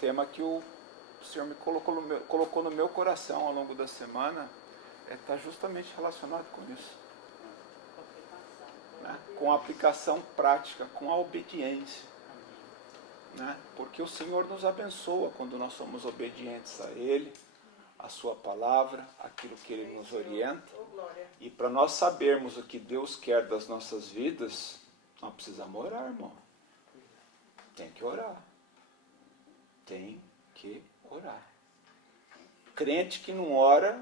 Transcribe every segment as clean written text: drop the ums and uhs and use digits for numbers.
tema que o Senhor me colocou no meu coração ao longo da semana está justamente relacionado com isso. Né? Com a aplicação prática, com a obediência. Né? Porque o Senhor nos abençoa quando nós somos obedientes a Ele, a Sua palavra, aquilo que Ele nos orienta. E para nós sabermos o que Deus quer das nossas vidas, nós precisamos orar, irmão. Tem que orar. Tem que orar. Crente que não ora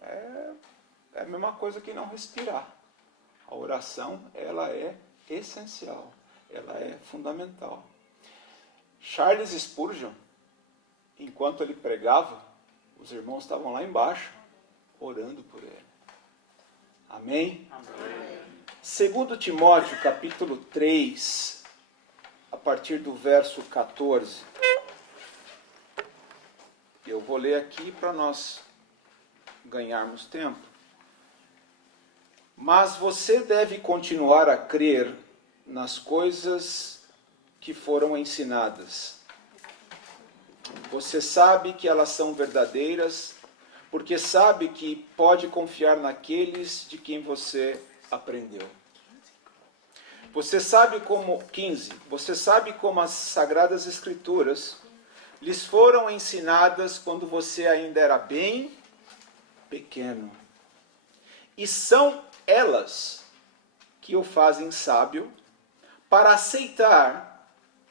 é a mesma coisa que não respirar. A oração, ela é essencial. Ela é fundamental. Charles Spurgeon, enquanto ele pregava, os irmãos estavam lá embaixo, orando por ele. Amém? Amém. 2 Timóteo, capítulo 3, a partir do verso 14. Eu vou ler aqui para nós ganharmos tempo. Mas você deve continuar a crer nas coisas que foram ensinadas. Você sabe que elas são verdadeiras, porque sabe que pode confiar naqueles de quem você aprendeu. Você sabe como, 15, você sabe como as Sagradas Escrituras lhes foram ensinadas quando você ainda era bem pequeno. E são elas que o fazem sábio para aceitar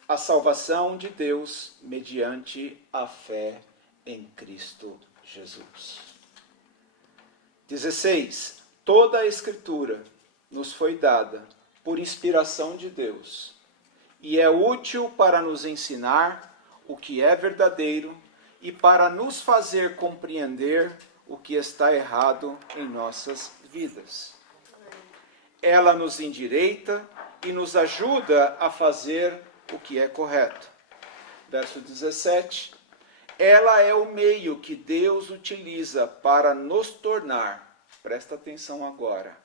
a salvação de Deus mediante a fé em Cristo Jesus. 16. Toda a Escritura nos foi dada por inspiração de Deus e é útil para nos ensinar o que é verdadeiro e para nos fazer compreender o que está errado em nossas vidas. Ela nos endireita e nos ajuda a fazer o que é correto. Verso 17. Ela é o meio que Deus utiliza para nos tornar, presta atenção agora,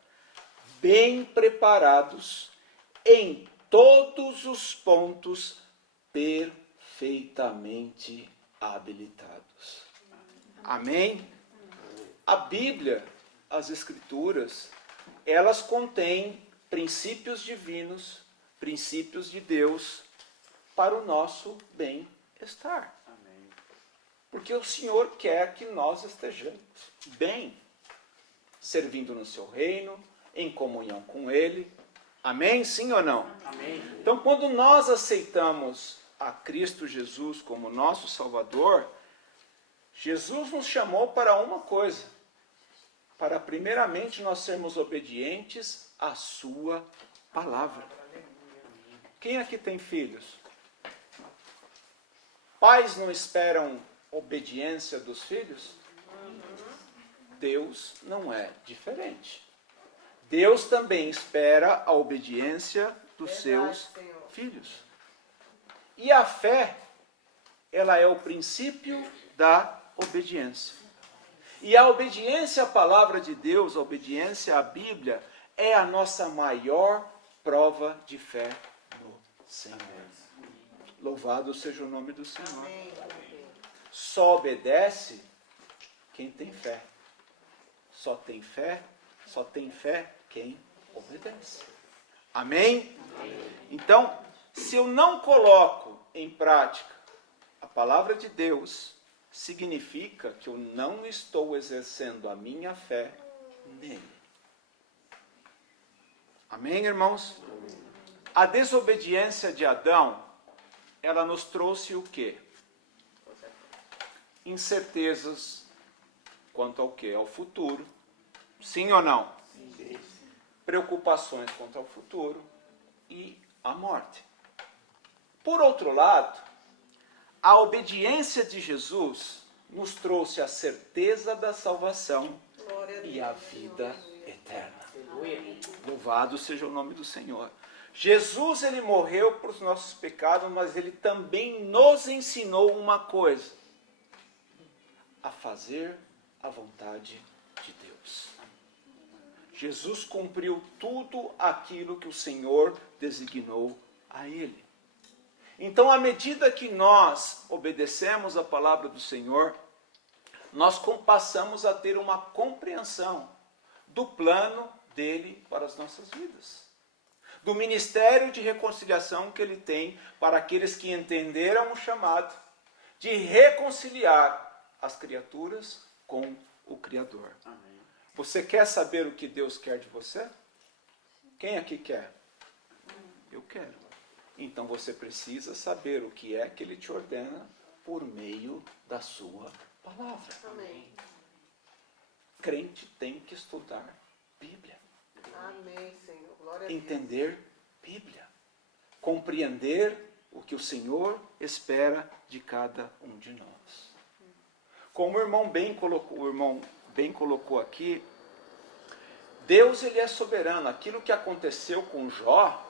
bem preparados em todos os pontos, perfeitamente habilitados. Amém? A Bíblia, as Escrituras, elas contêm princípios divinos, princípios de Deus para o nosso bem-estar. Porque o Senhor quer que nós estejamos bem, servindo no seu reino, em comunhão com Ele. Amém? Sim ou não? Amém. Então, quando nós aceitamos a Cristo Jesus como nosso Salvador, Jesus nos chamou para uma coisa, para primeiramente nós sermos obedientes à sua palavra. Quem aqui tem filhos? Pais não esperam obediência dos filhos? Deus não é diferente. Deus também espera a obediência dos seus filhos. E a fé, ela é o princípio da obediência. E a obediência à palavra de Deus, a obediência à Bíblia, é a nossa maior prova de fé no Senhor. Louvado seja o nome do Senhor. Só obedece quem tem fé. Só tem fé quem obedece. Amém? Então, se eu não coloco em prática a palavra de Deus, significa que eu não estou exercendo a minha fé nele. Amém, irmãos? A desobediência de Adão, ela nos trouxe o quê? Incertezas quanto ao quê? Ao futuro. Sim ou não? Sim. Preocupações quanto ao futuro e a morte. Por outro lado, a obediência de Jesus nos trouxe a certeza da salvação e a vida eterna. Louvado seja o nome do Senhor. Jesus, ele morreu por os nossos pecados, mas ele também nos ensinou uma coisa: a fazer a vontade de Deus. Jesus cumpriu tudo aquilo que o Senhor designou a ele. Então, à medida que nós obedecemos a palavra do Senhor, nós passamos a ter uma compreensão do plano dele para as nossas vidas. Do ministério de reconciliação que ele tem para aqueles que entenderam o chamado de reconciliar as criaturas com o Criador. Amém. Você quer saber o que Deus quer de você? Quem aqui quer? Eu quero. Então você precisa saber o que é que ele te ordena por meio da sua palavra. Amém. Crente tem que estudar Bíblia. Amém, Senhor. Glória a Deus. Entender Bíblia. Compreender o que o Senhor espera de cada um de nós. Como o irmão bem colocou aqui, Deus ele é soberano. Aquilo que aconteceu com Jó,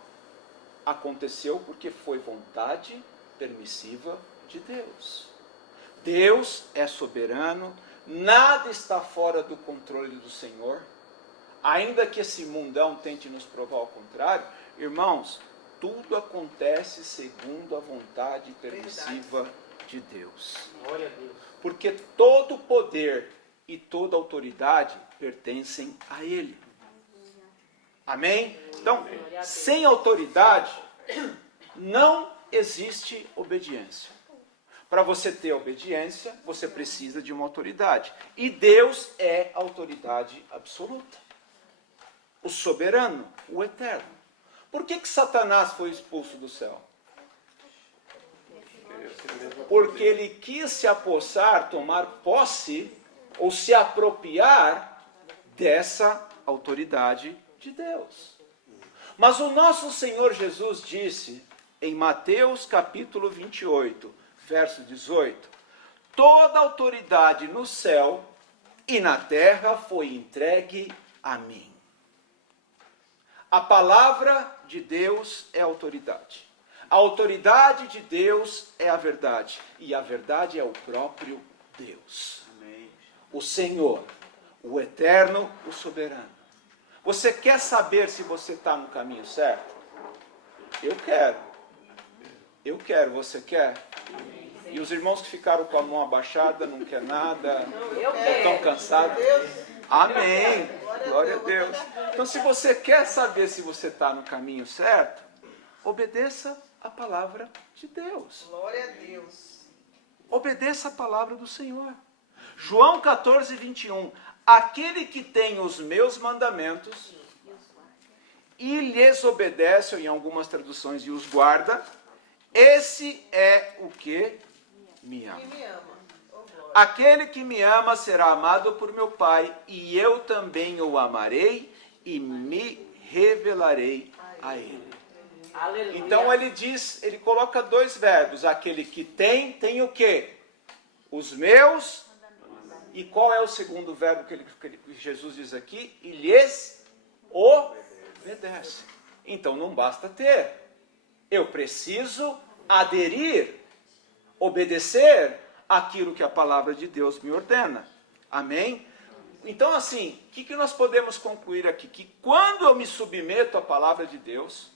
aconteceu porque foi vontade permissiva de Deus. Deus é soberano, nada está fora do controle do Senhor. Ainda que esse mundão tente nos provar o contrário, irmãos, tudo acontece segundo a vontade permissiva de Deus. Glória a Deus. Porque todo poder e toda autoridade pertencem a Ele. Amém? Então, sem autoridade, não existe obediência. Para você ter obediência, você precisa de uma autoridade. E Deus é a autoridade absoluta. O soberano, o eterno. Por que Satanás foi expulso do céu? Porque ele quis se apossar, tomar posse, ou se apropriar dessa autoridade de Deus. Mas o nosso Senhor Jesus disse, em Mateus capítulo 28, verso 18, toda autoridade no céu e na terra foi entregue a mim. A palavra de Deus é autoridade. A autoridade de Deus é a verdade. E a verdade é o próprio Deus. Amém. O Senhor, o eterno, o soberano. Você quer saber se você está no caminho certo? Eu quero. Eu quero, você quer? E os irmãos que ficaram com a mão abaixada, não quer nada, estão cansados? Amém. Glória a Deus. Então, se você quer saber se você está no caminho certo, obedeça a palavra de Deus. Glória a Deus. Obedeça a palavra do Senhor. João 14, 21. Aquele que tem os meus mandamentos e lhes obedece, ou em algumas traduções, e os guarda, esse é o que me ama. Me ama. Aquele que me ama será amado por meu Pai, e eu também o amarei e me revelarei a ele. Aleluia. Então ele diz, ele coloca dois verbos. Aquele que tem o quê? Os meus. E qual é o segundo verbo que Jesus diz aqui? E lhes obedece. Então não basta ter. Eu preciso aderir, obedecer aquilo que a palavra de Deus me ordena. Amém? Então, assim, o que nós podemos concluir aqui? Que quando eu me submeto à palavra de Deus,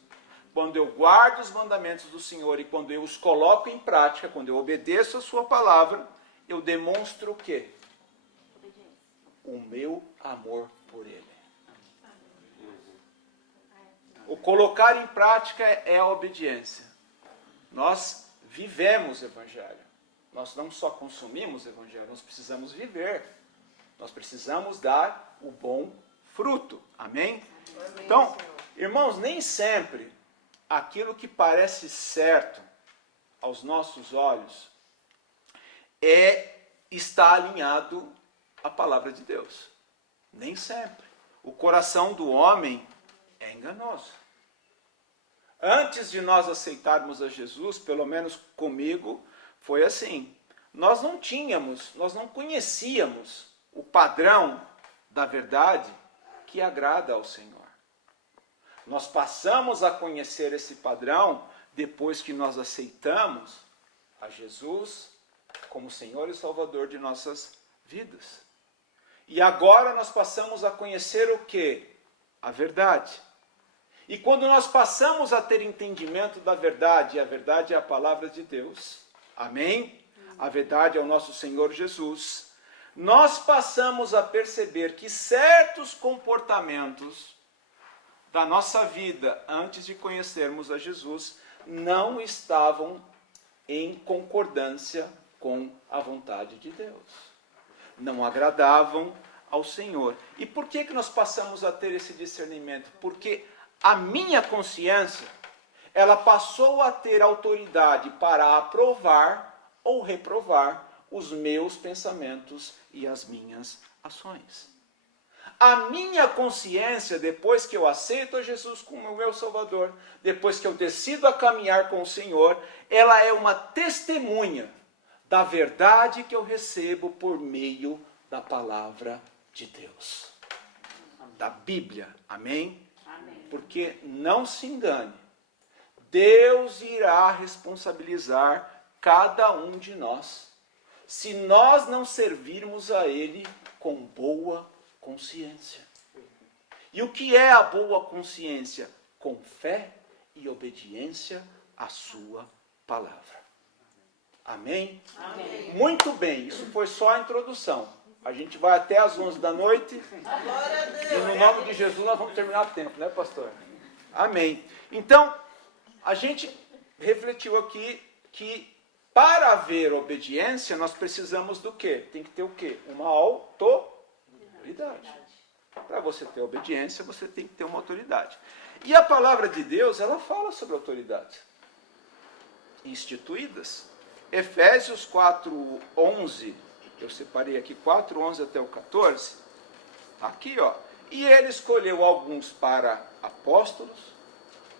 quando eu guardo os mandamentos do Senhor e quando eu os coloco em prática, quando eu obedeço a sua palavra, eu demonstro o quê? O meu amor por Ele. O colocar em prática é a obediência. Nós vivemos o Evangelho. Nós não só consumimos o Evangelho, nós precisamos viver. Nós precisamos dar o bom fruto. Amém? Amém, Então, Senhor. irmãos, nem sempre aquilo que parece certo aos nossos olhos está alinhado à palavra de Deus. Nem sempre. O coração do homem é enganoso. Antes de nós aceitarmos a Jesus, pelo menos comigo, foi assim. Nós não conhecíamos o padrão da verdade que agrada ao Senhor. Nós passamos a conhecer esse padrão depois que nós aceitamos a Jesus como Senhor e Salvador de nossas vidas. E agora nós passamos a conhecer o quê? A verdade. E quando nós passamos a ter entendimento da verdade, e a verdade é a palavra de Deus, amém? A verdade é o nosso Senhor Jesus, nós passamos a perceber que certos comportamentos da nossa vida, antes de conhecermos a Jesus, não estavam em concordância com a vontade de Deus. Não agradavam ao Senhor. E por que nós passamos a ter esse discernimento? Porque a minha consciência, ela passou a ter autoridade para aprovar ou reprovar os meus pensamentos e as minhas ações. A minha consciência, depois que eu aceito a Jesus como meu Salvador, depois que eu decido a caminhar com o Senhor, ela é uma testemunha da verdade que eu recebo por meio da palavra de Deus. Da Bíblia, amém? Porque não se engane, Deus irá responsabilizar cada um de nós, se nós não servirmos a Ele com boa consciência. E o que é a boa consciência? Com fé e obediência à sua palavra. Amém? Amém. Muito bem, isso foi só a introdução. A gente vai até às 11 da noite. Glória a Deus. E no nome de Jesus nós vamos terminar o tempo, né, pastor? Amém. Então, a gente refletiu aqui que para haver obediência, nós precisamos do quê? Tem que ter o quê? Uma autoridade. Para você ter obediência, você tem que ter uma autoridade. E a palavra de Deus, ela fala sobre autoridades instituídas. Efésios 4:11, eu separei aqui 4:11 até o 14, aqui ó. E ele escolheu alguns para apóstolos,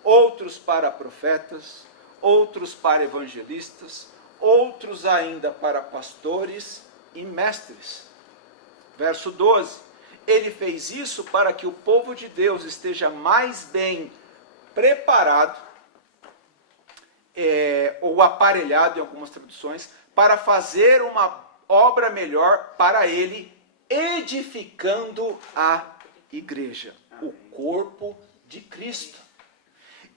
outros para profetas, outros para evangelistas, outros ainda para pastores e mestres. Verso 12, ele fez isso para que o povo de Deus esteja mais bem preparado, ou aparelhado em algumas traduções, para fazer uma obra melhor para ele, edificando a igreja, o corpo de Cristo,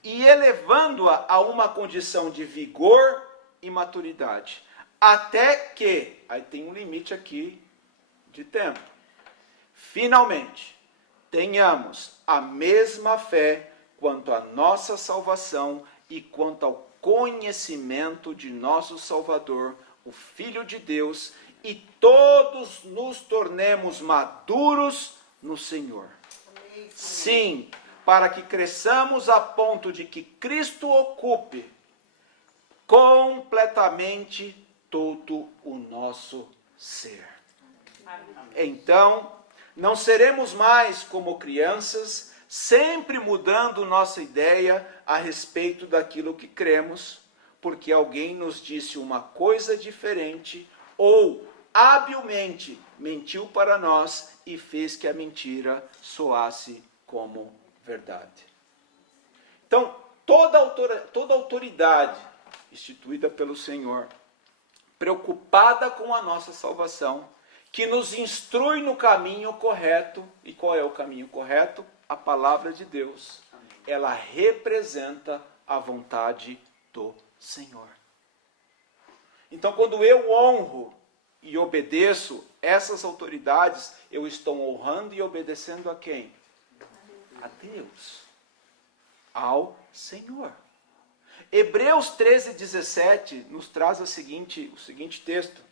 e elevando-a a uma condição de vigor e maturidade, até que, aí tem um limite aqui de tempo, finalmente tenhamos a mesma fé quanto à nossa salvação e quanto ao conhecimento de nosso Salvador, o Filho de Deus, e todos nos tornemos maduros no Senhor. Amém. Sim, para que cresçamos a ponto de que Cristo ocupe completamente todo o nosso ser. Então, não seremos mais como crianças, sempre mudando nossa ideia a respeito daquilo que cremos, porque alguém nos disse uma coisa diferente ou habilmente mentiu para nós e fez que a mentira soasse como verdade. Então, toda autoridade instituída pelo Senhor, preocupada com a nossa salvação, que nos instrui no caminho correto. E qual é o caminho correto? A palavra de Deus. Ela representa a vontade do Senhor. Então, quando eu honro e obedeço essas autoridades, eu estou honrando e obedecendo a quem? A Deus. Ao Senhor. Hebreus 13:17 nos traz o seguinte texto.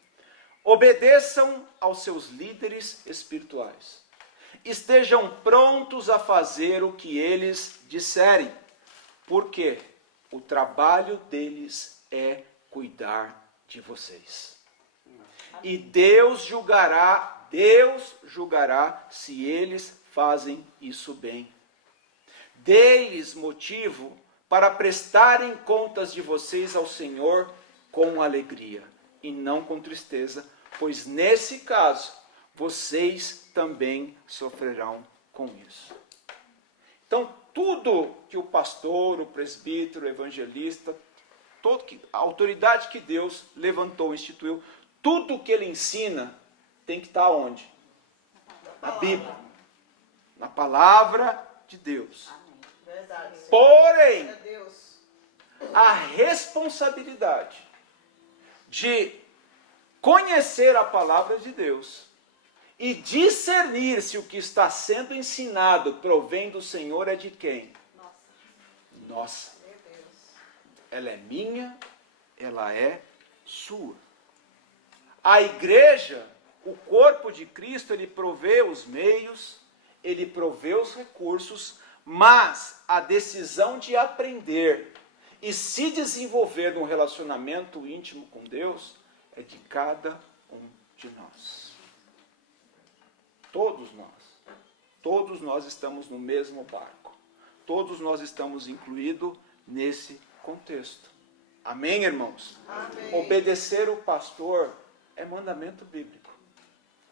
Obedeçam aos seus líderes espirituais. Estejam prontos a fazer o que eles disserem, porque o trabalho deles é cuidar de vocês. E Deus julgará se eles fazem isso bem. Dê-lhes motivo para prestarem contas de vocês ao Senhor com alegria e não com tristeza, pois nesse caso vocês também sofrerão com isso. Então, tudo que o pastor, o presbítero, o evangelista, a autoridade que Deus levantou, instituiu, tudo que ele ensina tem que estar onde? Na Bíblia. Na palavra de Deus. Verdade. Porém, Glória a Deus. a responsabilidade de conhecer a palavra de Deus e discernir se o que está sendo ensinado provém do Senhor é de quem? Nossa. Meu Deus. Ela é minha, ela é sua. A igreja, o corpo de Cristo, ele provê os meios, ele provê os recursos, mas a decisão de aprender e se desenvolver num relacionamento íntimo com Deus é de cada um de nós. Todos nós estamos no mesmo barco. Todos nós estamos incluídos nesse contexto. Amém, irmãos? Amém. Obedecer o pastor é mandamento bíblico.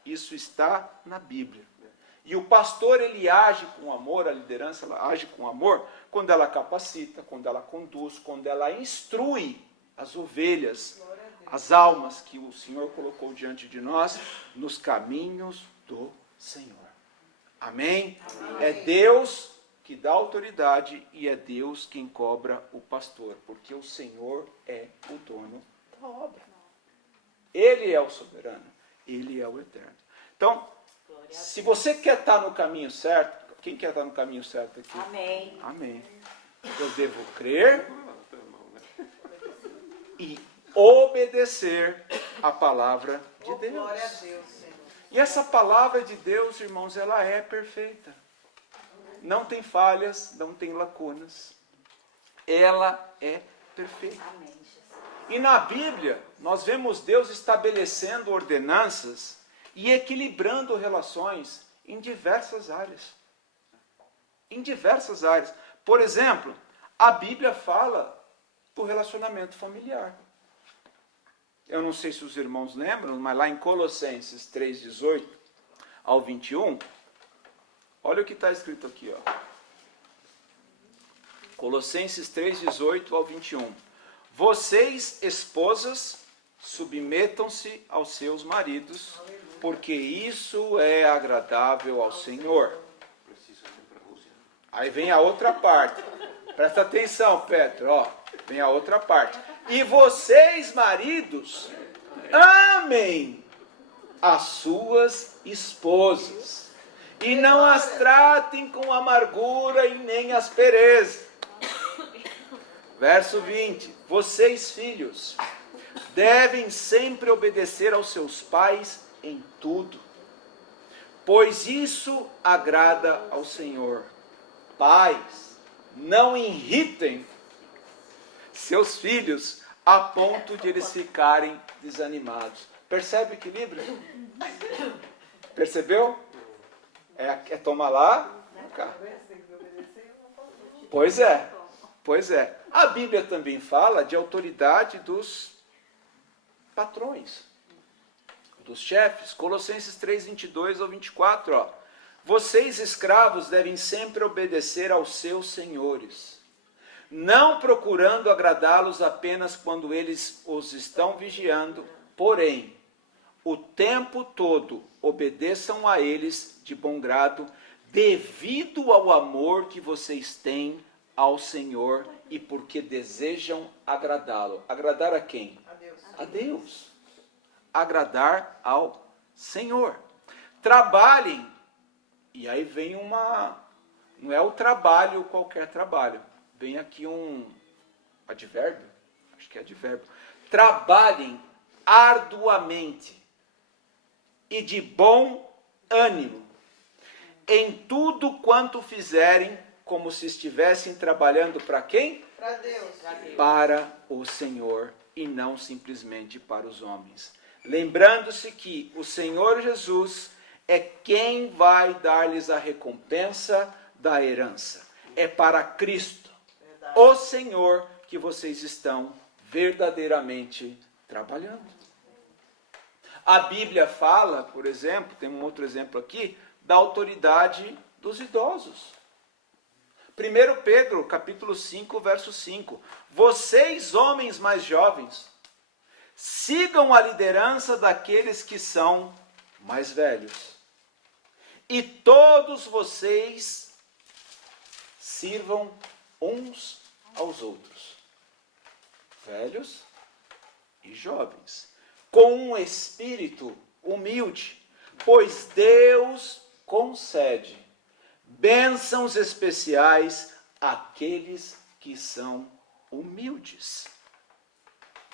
Isso está na Bíblia. E o pastor, ele age com amor, a liderança ela age com amor quando ela capacita, quando ela conduz, quando ela instrui as ovelhas, as almas que o Senhor colocou diante de nós nos caminhos do Senhor. Amém? Amém. É Deus que dá autoridade e é Deus quem cobra o pastor, porque o Senhor é o dono da obra. Ele é o soberano, ele é o eterno. Então, se você quer estar no caminho certo, quem quer estar no caminho certo aqui? Amém. Amém. Eu devo crer e obedecer a palavra de Oh, glória a Deus. Deus, Senhor. E essa palavra de Deus, irmãos, ela é perfeita. Não tem falhas, não tem lacunas. Ela é perfeita. Amém, Jesus. E na Bíblia, nós vemos Deus estabelecendo ordenanças e equilibrando relações em diversas áreas. Em diversas áreas. Por exemplo, a Bíblia fala do relacionamento familiar. Eu não sei se os irmãos lembram, mas lá em Colossenses 3:18 ao 21, olha o que está escrito aqui, ó. Colossenses 3:18 ao 21. Vocês, esposas, submetam-se aos seus maridos, porque isso é agradável ao Senhor. Aí vem a outra parte. Presta atenção, Petro, ó. Vem a outra parte. E vocês, maridos, amem as suas esposas e não as tratem com amargura e nem aspereza. Verso 20. Vocês, filhos, devem sempre obedecer aos seus pais em tudo, pois isso agrada ao Senhor. Pais, não irritem seus filhos a ponto de eles ficarem desanimados. Percebe o equilíbrio? Percebeu? É tomar lá, cá. Pois é, pois é. A Bíblia também fala de autoridade dos patrões, dos chefes. Colossenses 3:22 ao 24, ó. Vocês, escravos, devem sempre obedecer aos seus senhores, não procurando agradá-los apenas quando eles os estão vigiando, porém, o tempo todo obedeçam a eles de bom grado, devido ao amor que vocês têm ao Senhor e porque desejam agradá-lo. Agradar a quem? A Deus. A Deus. Agradar ao Senhor. Trabalhem. E aí vem não é o trabalho, qualquer trabalho. Vem aqui um advérbio, acho que é advérbio. Trabalhem arduamente e de bom ânimo em tudo quanto fizerem, como se estivessem trabalhando para quem? Para Deus. Para o Senhor e não simplesmente para os homens. Lembrando-se que o Senhor Jesus é quem vai dar-lhes a recompensa da herança. É para Cristo, Verdade. o Senhor, que vocês estão verdadeiramente trabalhando. A Bíblia fala, por exemplo, tem um outro exemplo aqui, da autoridade dos idosos. 1 Pedro, capítulo 5, verso 5. Vocês, homens mais jovens, sigam a liderança daqueles que são mais velhos. E todos vocês sirvam uns aos outros, velhos e jovens, com um espírito humilde, pois Deus concede bênçãos especiais àqueles que são humildes,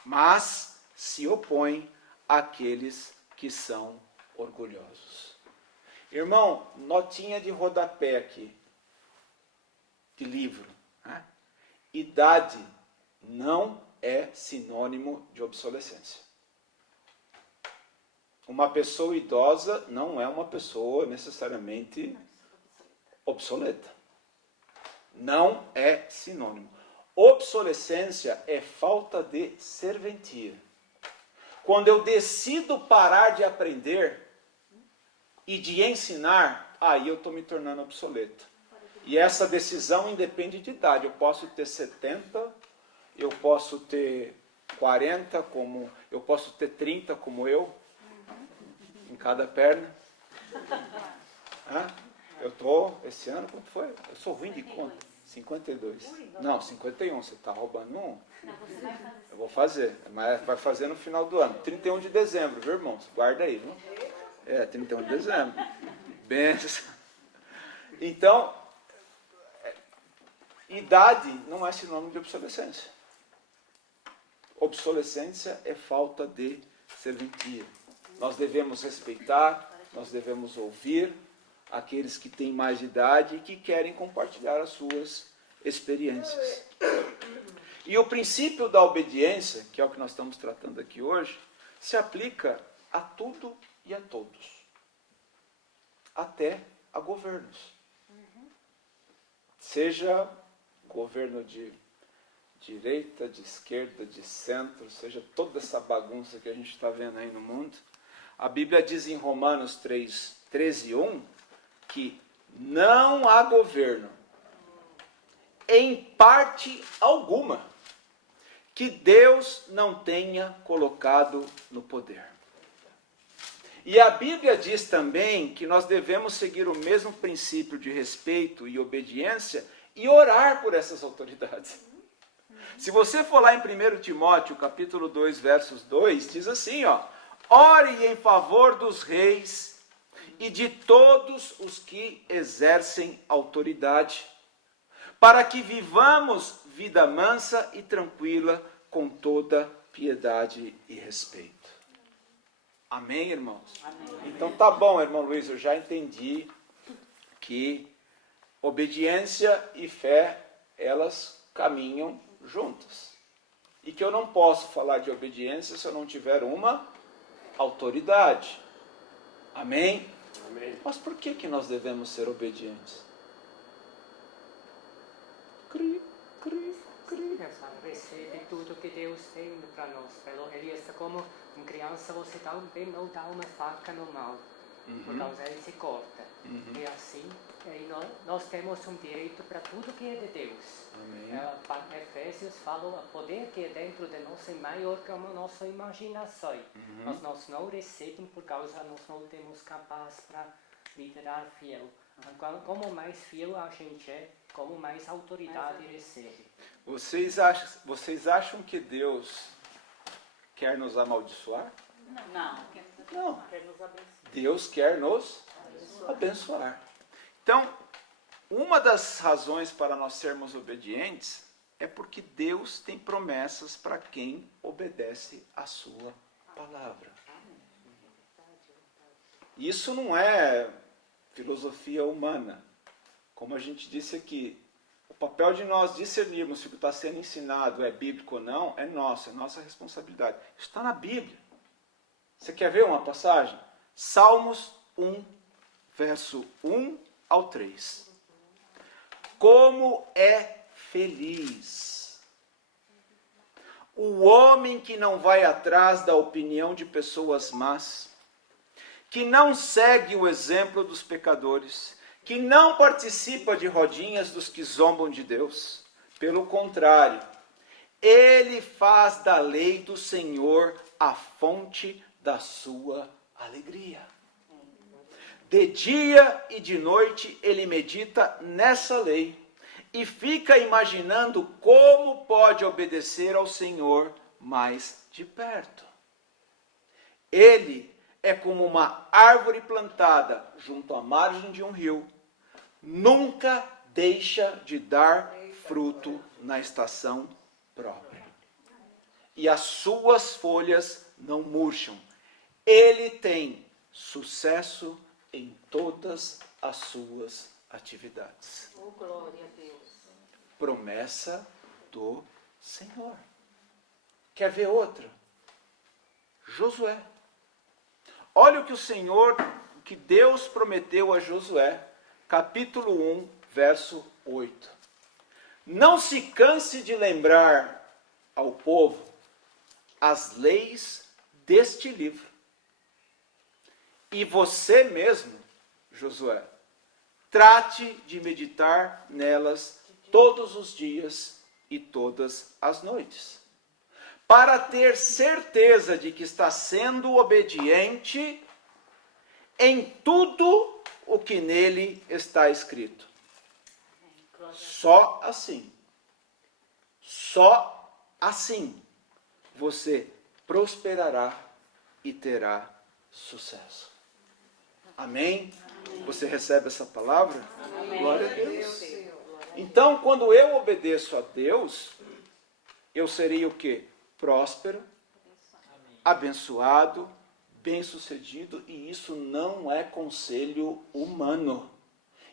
mas se opõe àqueles que são orgulhosos. Irmão, notinha de rodapé aqui, de livro. Né? Idade não é sinônimo de obsolescência. Uma pessoa idosa não é uma pessoa necessariamente obsoleta. Não é sinônimo. Obsolescência é falta de serventia. Quando eu decido parar de aprender e de ensinar, aí eu estou me tornando obsoleto. E essa decisão independe de idade. Eu posso ter 70, eu posso ter 40, eu posso ter 30 como eu, em cada perna. Esse ano, quanto foi? Eu sou ruim de conta. 52. Não, 51. Você está roubando um? Eu vou fazer, mas vai fazer no final do ano. 31 de dezembro, viu, irmãos? Guarda aí, viu? 31 de dezembro. Benção. Então, idade não é sinônimo de obsolescência. Obsolescência é falta de serventia. Nós devemos respeitar, nós devemos ouvir aqueles que têm mais idade e que querem compartilhar as suas experiências. E o princípio da obediência, que é o que nós estamos tratando aqui hoje, se aplica a tudo e a todos. Até a governos. Seja governo de direita, de esquerda, de centro, seja toda essa bagunça que a gente está vendo aí no mundo. A Bíblia diz em Romanos 13:1 que não há governo, em parte alguma, que Deus não tenha colocado no poder. E a Bíblia diz também que nós devemos seguir o mesmo princípio de respeito e obediência e orar por essas autoridades. Se você for lá em 1 Timóteo, capítulo 2, versos 2, diz assim, ore em favor dos reis e de todos os que exercem autoridade, para que vivamos vida mansa e tranquila, com toda piedade e respeito. Amém, irmãos? Amém. Então tá bom, irmão Luiz, eu já entendi que obediência e fé, elas caminham juntas. E que eu não posso falar de obediência se eu não tiver uma autoridade. Amém? Amém. Mas por que nós devemos ser obedientes? Recebe tudo que Deus tem para nós. Ele é como uma criança, você também não dá uma faca no mal, por causa ele se corta. E assim, nós temos um direito para tudo que é de Deus. Efésios fala o poder que é dentro de nós é maior que a nossa imaginação. Mas nós não recebemos por causa nós não temos capaz para liderar fiel. Como mais fiel a gente é, como mais autoridade recebe. Vocês acham que Deus quer nos amaldiçoar? Não. Quer nos abençoar. Deus quer nos abençoar. Então, uma das razões para nós sermos obedientes é porque Deus tem promessas para quem obedece a sua palavra. Isso não é filosofia humana. Como a gente disse aqui, o papel de nós discernirmos se o que está sendo ensinado é bíblico ou não, é nossa responsabilidade. Isso está na Bíblia. Você quer ver uma passagem? Salmos 1, verso 1 ao 3. Como é feliz o homem que não vai atrás da opinião de pessoas más, que não segue o exemplo dos pecadores, que não participa de rodinhas dos que zombam de Deus. Pelo contrário, ele faz da lei do Senhor a fonte da sua alegria. De dia e de noite ele medita nessa lei, e fica imaginando como pode obedecer ao Senhor mais de perto. Ele é como uma árvore plantada junto à margem de um rio. Nunca deixa de dar fruto na estação própria. E as suas folhas não murcham. Ele tem sucesso em todas as suas atividades. Oh, glória a Deus. Promessa do Senhor. Quer ver outra? Josué. Olha o que o Senhor, que Deus prometeu a Josué, capítulo 1, verso 8. Não se canse de lembrar ao povo as leis deste livro. E você mesmo, Josué, trate de meditar nelas todos os dias e todas as noites, para ter certeza de que está sendo obediente em tudo o que nele está escrito. Só assim, você prosperará e terá sucesso. Amém? Você recebe essa palavra? Amém. Glória a Deus. Então, quando eu obedeço a Deus, eu serei o quê? Próspero, abençoado, bem-sucedido, e isso não é conselho humano.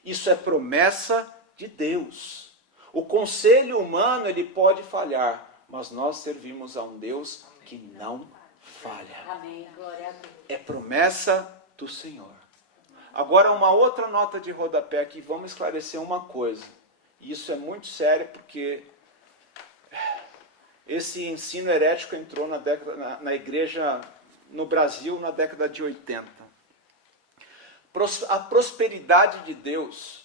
Isso é promessa de Deus. O conselho humano, ele pode falhar, mas nós servimos a um Deus que não falha. Amém. Glória a Deus. É promessa do Senhor. Agora, uma outra nota de rodapé aqui, vamos esclarecer uma coisa. E isso é muito sério, porque esse ensino herético entrou na igreja no Brasil na década de 80. A prosperidade de Deus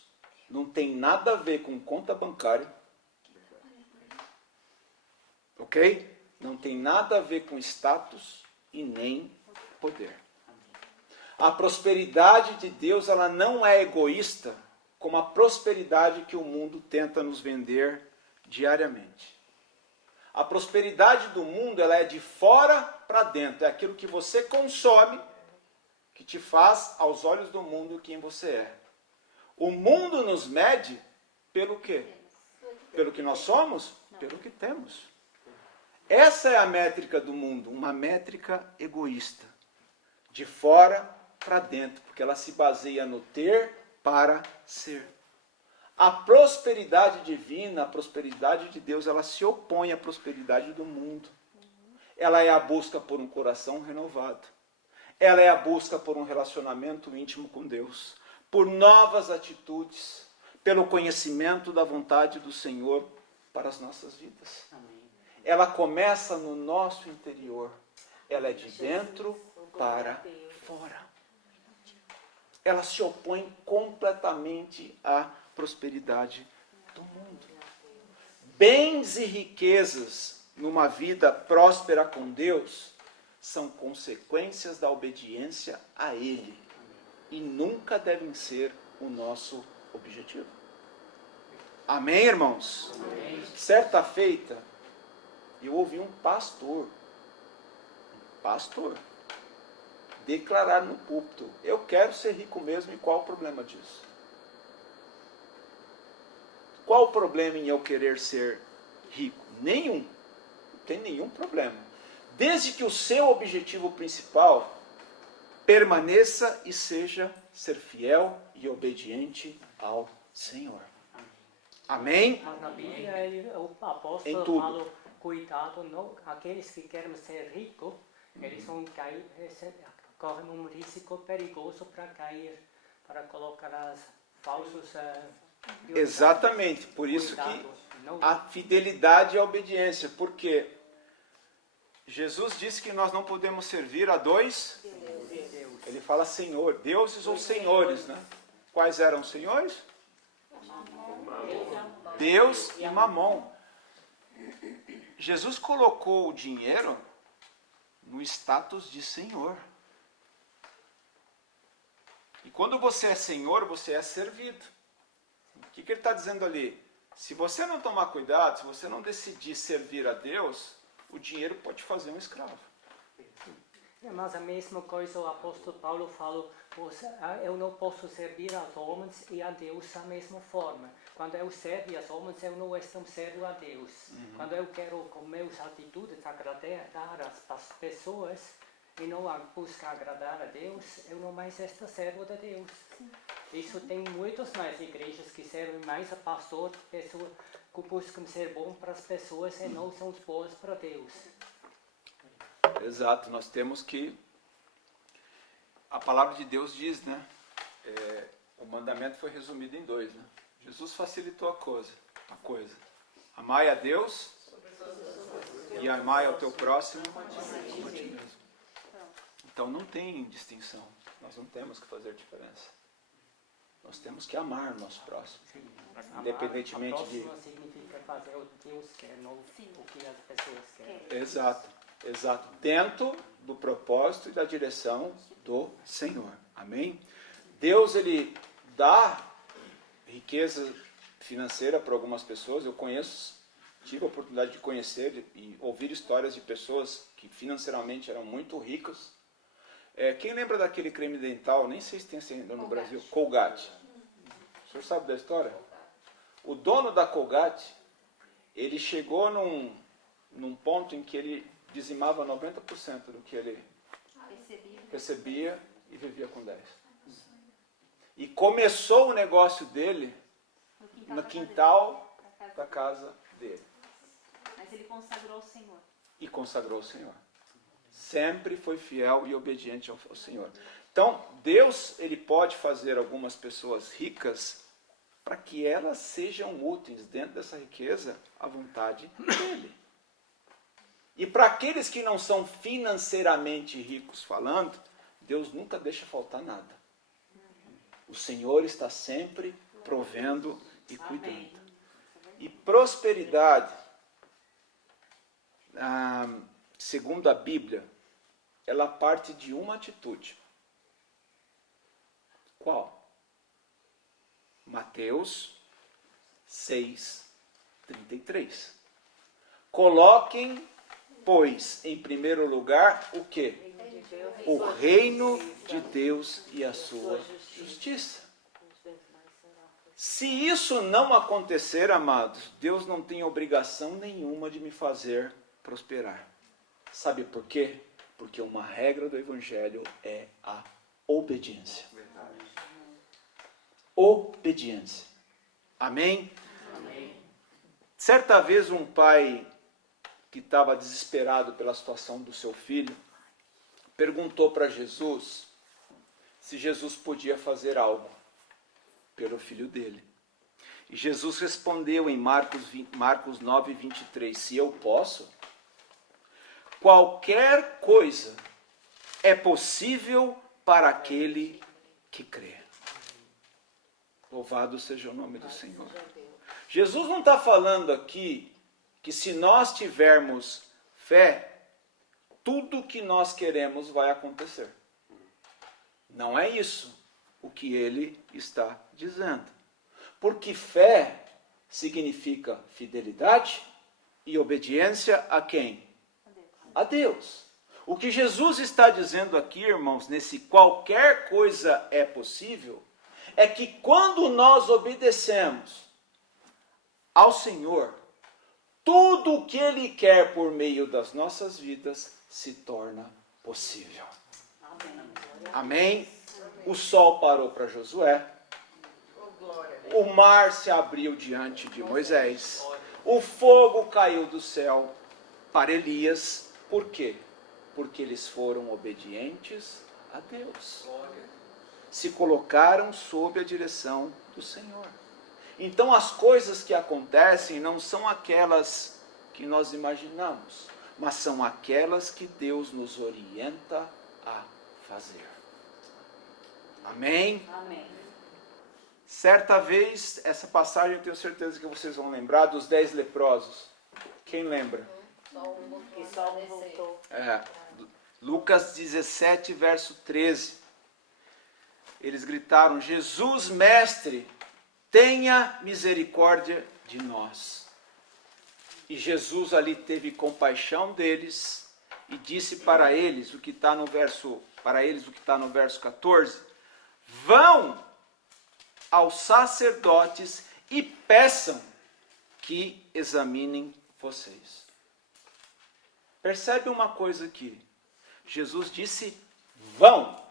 não tem nada a ver com conta bancária. Ok? Não tem nada a ver com status e nem poder. A prosperidade de Deus, ela não é egoísta como a prosperidade que o mundo tenta nos vender diariamente. A prosperidade do mundo, ela é de fora para dentro. É aquilo que você consome que te faz, aos olhos do mundo, quem você é. O mundo nos mede pelo quê? Pelo que nós somos? Pelo que temos. Essa é a métrica do mundo, uma métrica egoísta. De fora para dentro, porque ela se baseia no ter para ser. A prosperidade divina, a prosperidade de Deus, ela se opõe à prosperidade do mundo. Ela é a busca por um coração renovado. Ela é a busca por um relacionamento íntimo com Deus, por novas atitudes, pelo conhecimento da vontade do Senhor para as nossas vidas. Ela começa no nosso interior. Ela é de dentro para fora. Ela se opõe completamente à prosperidade do mundo. Bens e riquezas numa vida próspera com Deus são consequências da obediência a Ele e nunca devem ser o nosso objetivo. Amém, irmãos? Amém. Certa feita, eu ouvi um pastor declarar no púlpito: eu quero ser rico mesmo, e qual o problema disso? Qual o problema em eu querer ser rico? Nenhum. Não tem nenhum problema. Desde que o seu objetivo principal permaneça e seja ser fiel e obediente ao Senhor. Amém? Mas na Bíblia o Em apóstolo tudo. falou: cuidado, não, aqueles que querem ser ricos, eles vão cair, correm um risco perigoso para cair, para colocar as falsos... Exatamente, por isso que a fidelidade e a obediência, porque Jesus disse que nós não podemos servir a dois. Ele fala Senhor, deuses ou senhores, né? Quais eram os senhores? Deus e Mamon. Jesus colocou o dinheiro no status de Senhor. E quando você é Senhor, você é servido. O que ele está dizendo ali? Se você não tomar cuidado, se você não decidir servir a Deus, o dinheiro pode fazer um escravo. Mas a mesma coisa o apóstolo Paulo falou, eu não posso servir aos homens e a Deus da mesma forma. Quando eu servo aos homens, eu não estou servindo a Deus. Quando eu quero, com minhas atitudes, agradar as pessoas e não buscar agradar a Deus, eu não mais estou servo de Deus. Isso tem muitas mais igrejas que servem mais a pastor, pessoas que buscam ser bom para as pessoas e não são boas para Deus. Exato, nós temos que... A palavra de Deus diz, né? O mandamento foi resumido em 2, né? Jesus facilitou a coisa. Amai a Deus e amai ao teu próximo como a ti mesmo. Então não tem distinção. Nós não temos que fazer diferença. Nós temos que amar o nosso próximo. Independentemente de... A significa fazer o que Deus quer, não o que as pessoas querem. Exato. Dentro do propósito e da direção do Senhor. Amém? Deus, Ele dá riqueza financeira para algumas pessoas. Eu tive a oportunidade de conhecer e ouvir histórias de pessoas que financeiramente eram muito ricas. Quem lembra daquele creme dental, nem sei se tem ainda no Brasil, Colgate. O senhor sabe da história? O dono da Colgate, ele chegou num ponto em que ele dizimava 90% do que ele recebia e vivia com 10%. E começou o negócio dele no quintal da casa dele. Mas ele consagrou ao Senhor. E consagrou ao Senhor. Sempre foi fiel e obediente ao Senhor. Então, Deus, Ele pode fazer algumas pessoas ricas para que elas sejam úteis dentro dessa riqueza à vontade dEle. E para aqueles que não são financeiramente ricos falando, Deus nunca deixa faltar nada. O Senhor está sempre provendo e cuidando. E prosperidade, segundo a Bíblia, ela parte de uma atitude. Qual? Mateus 6:33. Coloquem, pois, em primeiro lugar, o quê? O reino de Deus e a sua justiça. Se isso não acontecer, amados, Deus não tem obrigação nenhuma de me fazer prosperar. Sabe por quê? Porque uma regra do Evangelho é a obediência. Obediência. Amém? Amém. Certa vez um pai que estava desesperado pela situação do seu filho perguntou para Jesus se Jesus podia fazer algo pelo filho dele. E Jesus respondeu em Marcos 9:23, se eu posso, qualquer coisa é possível para aquele que crê. Louvado seja o nome do Senhor. Jesus não está falando aqui que se nós tivermos fé, tudo que nós queremos vai acontecer. Não é isso o que ele está dizendo. Porque fé significa fidelidade e obediência a quem? A Deus. O que Jesus está dizendo aqui, irmãos, nesse qualquer coisa é possível, é que quando nós obedecemos ao Senhor, tudo o que Ele quer por meio das nossas vidas se torna possível. Amém? O sol parou para Josué. O mar se abriu diante de Moisés. O fogo caiu do céu para Elias. Por quê? Porque eles foram obedientes a Deus. Se colocaram sob a direção do Senhor. Então as coisas que acontecem não são aquelas que nós imaginamos, mas são aquelas que Deus nos orienta a fazer. Amém? Amém. Certa vez, essa passagem eu tenho certeza que vocês vão lembrar dos 10 leprosos. Quem lembra? Que só um voltou. Lucas 17, verso 13. Eles gritaram, Jesus, mestre, tenha misericórdia de nós. E Jesus ali teve compaixão deles e disse para eles o que está no verso 14: vão aos sacerdotes e peçam que examinem vocês. Percebe uma coisa aqui? Jesus disse: vão.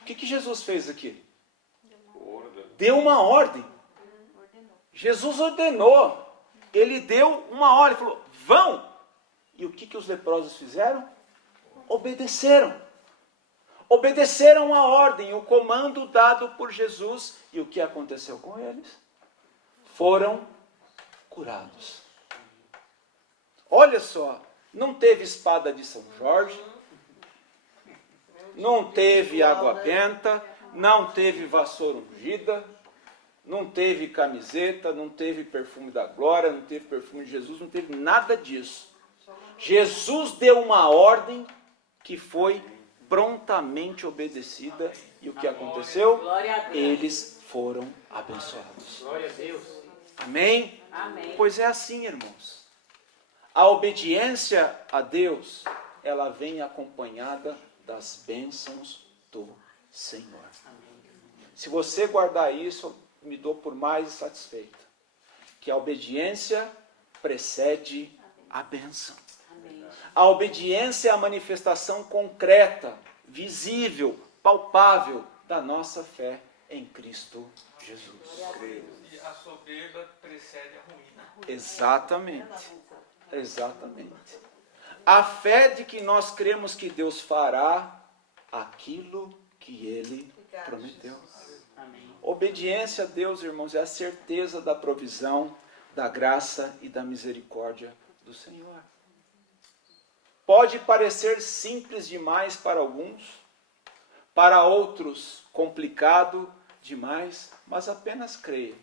O que Jesus fez aqui? Deu uma ordem. Jesus ordenou. Ele deu uma ordem. Ele falou: vão. E o que os leprosos fizeram? Obedeceram. Obedeceram a ordem, o comando dado por Jesus. E o que aconteceu com eles? Foram curados. Olha só, não teve espada de São Jorge, não teve água benta, não teve vassoura ungida, não teve camiseta, não teve perfume da glória, não teve perfume de Jesus, não teve nada disso. Jesus deu uma ordem que foi prontamente obedecida. E o que aconteceu? Eles foram abençoados. Glória a Deus. Amém? Amém. Pois é assim, irmãos. A obediência a Deus, ela vem acompanhada das bênçãos do Senhor. Se você guardar isso, eu me dou por mais satisfeito. Que a obediência precede a bênção. A obediência é a manifestação concreta, visível, palpável da nossa fé em Cristo Jesus. E a soberba precede a ruína. Exatamente. Exatamente. A fé de que nós cremos que Deus fará aquilo que Ele prometeu. Obediência a Deus, irmãos, é a certeza da provisão, da graça e da misericórdia do Senhor. Pode parecer simples demais para alguns, para outros complicado demais, mas apenas creia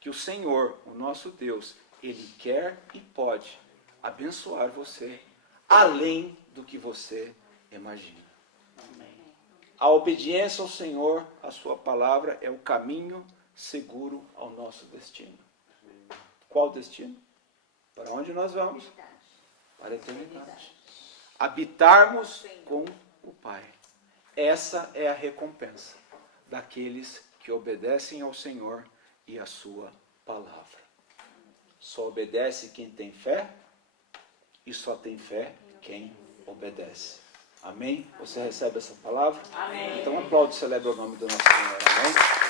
que o Senhor, o nosso Deus, Ele quer e pode abençoar você além do que você imagina. A obediência ao Senhor, a sua palavra, é o caminho seguro ao nosso destino. Qual destino? Para onde nós vamos? Para a eternidade. Habitarmos com o Pai. Essa é a recompensa daqueles que obedecem ao Senhor e à sua palavra. Só obedece quem tem fé e só tem fé quem obedece. Amém? Você recebe essa palavra? Amém. Então aplaude e celebra o nome do nosso Senhor. Amém?